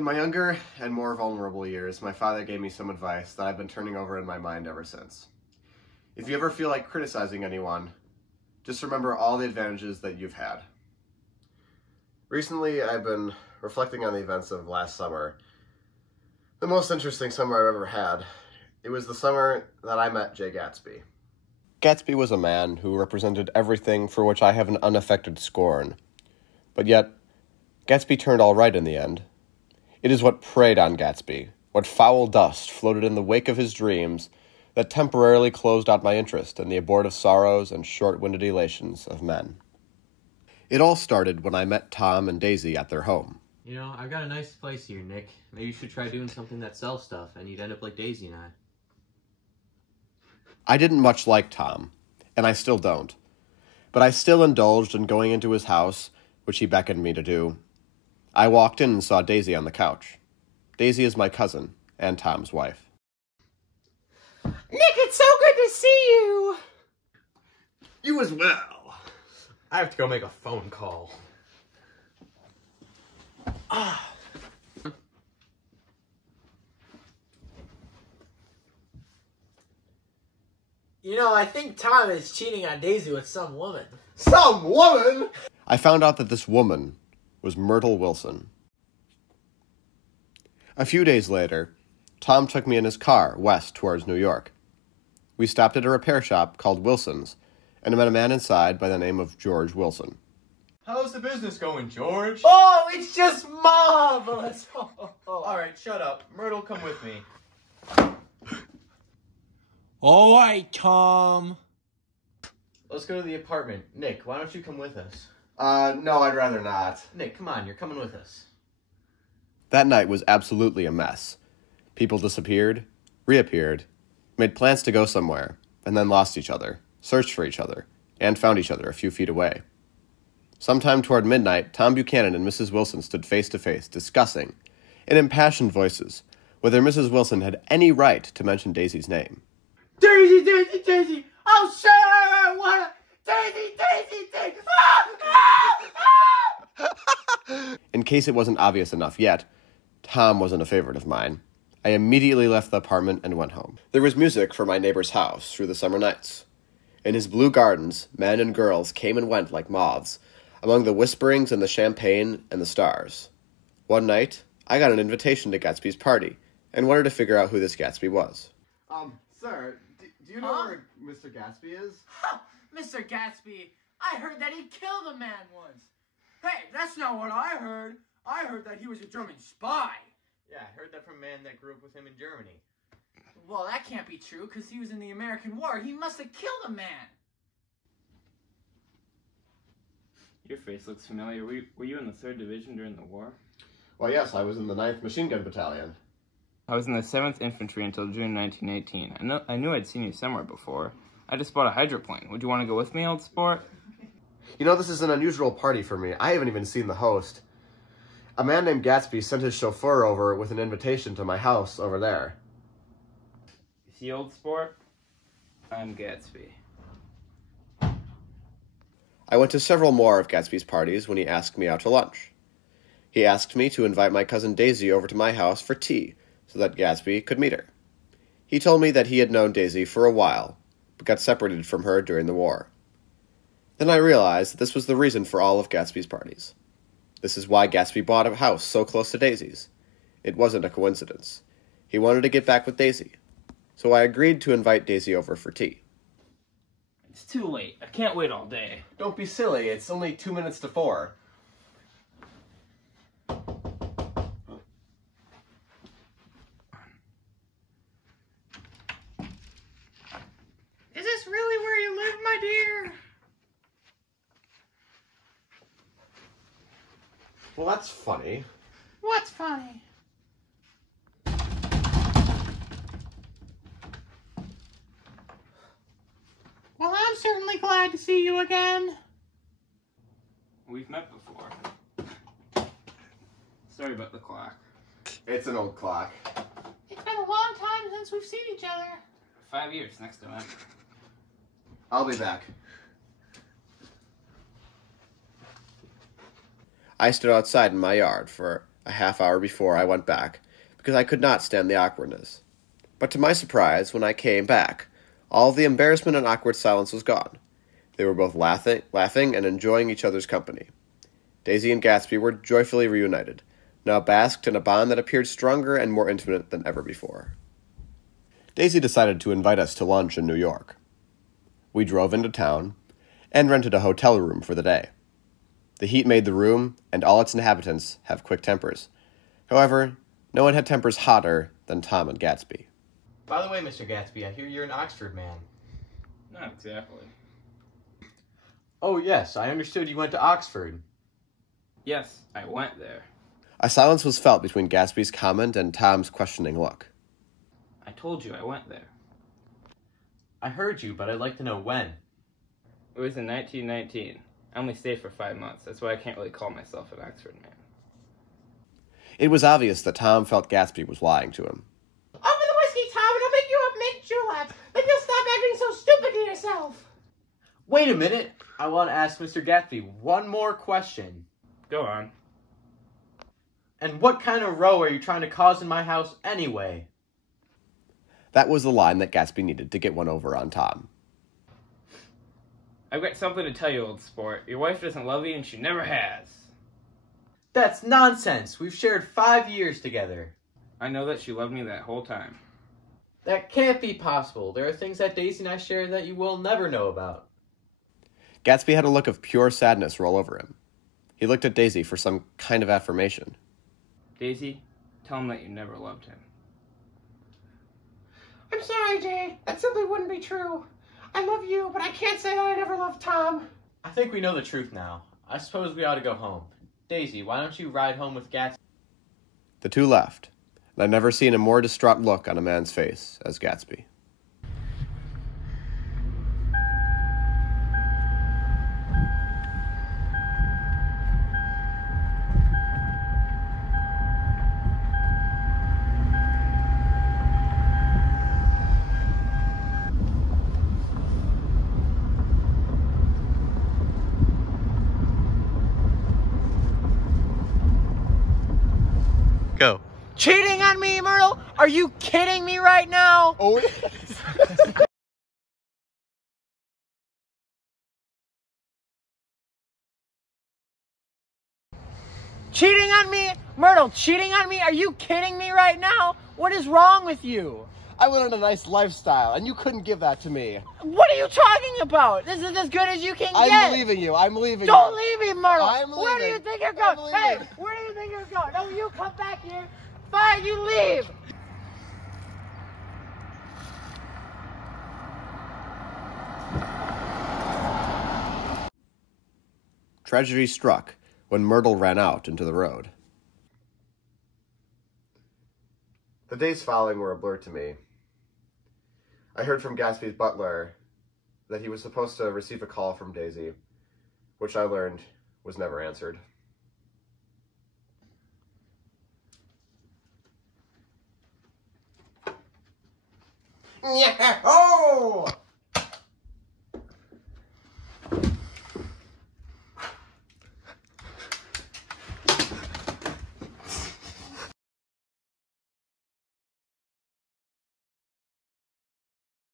In my younger and more vulnerable years, my father gave me some advice that I've been turning over in my mind ever since. If you ever feel like criticizing anyone, just remember all the advantages that you've had. Recently, I've been reflecting on the events of last summer. The most interesting summer I've ever had. It was the summer that I met Jay Gatsby. Gatsby was a man who represented everything for which I have an unaffected scorn. But yet, Gatsby turned all right in the end. It is what preyed on Gatsby, what foul dust floated in the wake of his dreams, that temporarily closed out my interest in the abortive sorrows and short-winded elations of men. It all started when I met Tom and Daisy at their home. You know, I've got a nice place here, Nick. Maybe you should try doing something that sells stuff, and you'd end up like Daisy and I. I didn't much like Tom, and I still don't. But I still indulged in going into his house, which he beckoned me to do. I walked in and saw Daisy on the couch. Daisy is my cousin, and Tom's wife. Nick, it's so good to see you! You as well. I have to go make a phone call. You know, I think Tom is cheating on Daisy with some woman. Some woman? I found out that this woman was Myrtle Wilson. A few days later, Tom took me in his car west towards New York. We stopped at a repair shop called Wilson's, and I met a man inside by the name of George Wilson. How's the business going, George? Oh, it's just marvelous! Alright, shut up. Myrtle, come with me. All right, Tom. Let's go to the apartment. Nick, why don't you come with us? No, I'd rather not. Nick, come on, you're coming with us. That night was absolutely a mess. People disappeared, reappeared, made plans to go somewhere, and then lost each other, searched for each other, and found each other a few feet away. Sometime toward midnight, Tom Buchanan and Mrs. Wilson stood face to face, discussing, in impassioned voices, whether Mrs. Wilson had any right to mention Daisy's name. Daisy, Daisy, Daisy! Oh, sure! What? Daisy, Daisy, Daisy! In case it wasn't obvious enough yet, Tom wasn't a favorite of mine. I immediately left the apartment and went home. There was music from my neighbor's house through the summer nights. In his blue gardens, men and girls came and went like moths, among the whisperings and the champagne and the stars. One night, I got an invitation to Gatsby's party, and wanted to figure out who this Gatsby was. Sir, do you know where Mr. Gatsby is? Mr. Gatsby, I heard that he killed a man once. Hey, that's not what I heard. I heard that he was a German spy. Yeah, I heard that from a man that grew up with him in Germany. Well, that can't be true, because he was in the American War. He must have killed a man. Your face looks familiar. Were you in the 3rd Division during the war? Well, yes, I was in the 9th Machine Gun Battalion. I was in the 7th Infantry until June 1918. I knew I'd seen you somewhere before. I just bought a hydroplane. Would you want to go with me, old sport? You know, this is an unusual party for me. I haven't even seen the host. A man named Gatsby sent his chauffeur over with an invitation to my house over there. You see, old sport? I'm Gatsby. I went to several more of Gatsby's parties when he asked me out to lunch. He asked me to invite my cousin Daisy over to my house for tea, so that Gatsby could meet her. He told me that he had known Daisy for a while, but got separated from her during the war. Then I realized that this was the reason for all of Gatsby's parties. This is why Gatsby bought a house so close to Daisy's. It wasn't a coincidence. He wanted to get back with Daisy, so I agreed to invite Daisy over for tea. It's too late. I can't wait all day. Don't be silly, it's only 2 minutes to 4. Is this really where you live, my dear? Well, that's funny. What's funny? Well, I'm certainly glad to see you again. We've met before. Sorry about the clock. It's an old clock. It's been a long time since we've seen each other. 5 years next November. I'll be back. I stood outside in my yard for a half hour before I went back, because I could not stand the awkwardness. But to my surprise, when I came back, all the embarrassment and awkward silence was gone. They were both laughing and enjoying each other's company. Daisy and Gatsby were joyfully reunited, now basked in a bond that appeared stronger and more intimate than ever before. Daisy decided to invite us to lunch in New York. We drove into town and rented a hotel room for the day. The heat made the room and all its inhabitants have quick tempers. However, no one had tempers hotter than Tom and Gatsby. By the way, Mr. Gatsby, I hear you're an Oxford man. Not exactly. Oh, yes, I understood you went to Oxford. Yes, I went there. A silence was felt between Gatsby's comment and Tom's questioning look. I told you I went there. I heard you, but I'd like to know when. It was in 1919. I only stayed for 5 months. That's why I can't really call myself an Oxford man. It was obvious that Tom felt Gatsby was lying to him. Open the whiskey, Tom, and I'll make you a mint julep. Then you'll stop acting so stupid to yourself. Wait a minute. I want to ask Mr. Gatsby one more question. Go on. And what kind of row are you trying to cause in my house anyway? That was the line that Gatsby needed to get one over on Tom. I've got something to tell you, old sport. Your wife doesn't love you, and she never has. That's nonsense. We've shared 5 years together. I know that she loved me that whole time. That can't be possible. There are things that Daisy and I share that you will never know about. Gatsby had a look of pure sadness roll over him. He looked at Daisy for some kind of affirmation. Daisy, tell him that you never loved him. I'm sorry, Jay. That simply wouldn't be true. I love you, but I can't say that I never loved Tom. I think we know the truth now. I suppose we ought to go home. Daisy, why don't you ride home with Gatsby? The two left, and I've never seen a more distraught look on a man's face as Gatsby. Go. Cheating on me, Myrtle? Are you kidding me right now? Oh, Cheating on me? Myrtle, cheating on me? Are you kidding me right now? What is wrong with you? I went on a nice lifestyle, and you couldn't give that to me. What are you talking about? This is as good as you can get. I'm leaving you. I'm leaving Don't you. leave me, Myrtle. I'm Where do leaving. you think you're going? I'm Hey, leaving. where do you think you're going? No, you come back here. Fine, you leave. Tragedy struck when Myrtle ran out into the road. The days following were a blur to me. I heard from Gatsby's butler that he was supposed to receive a call from Daisy, which I learned was never answered. Oh!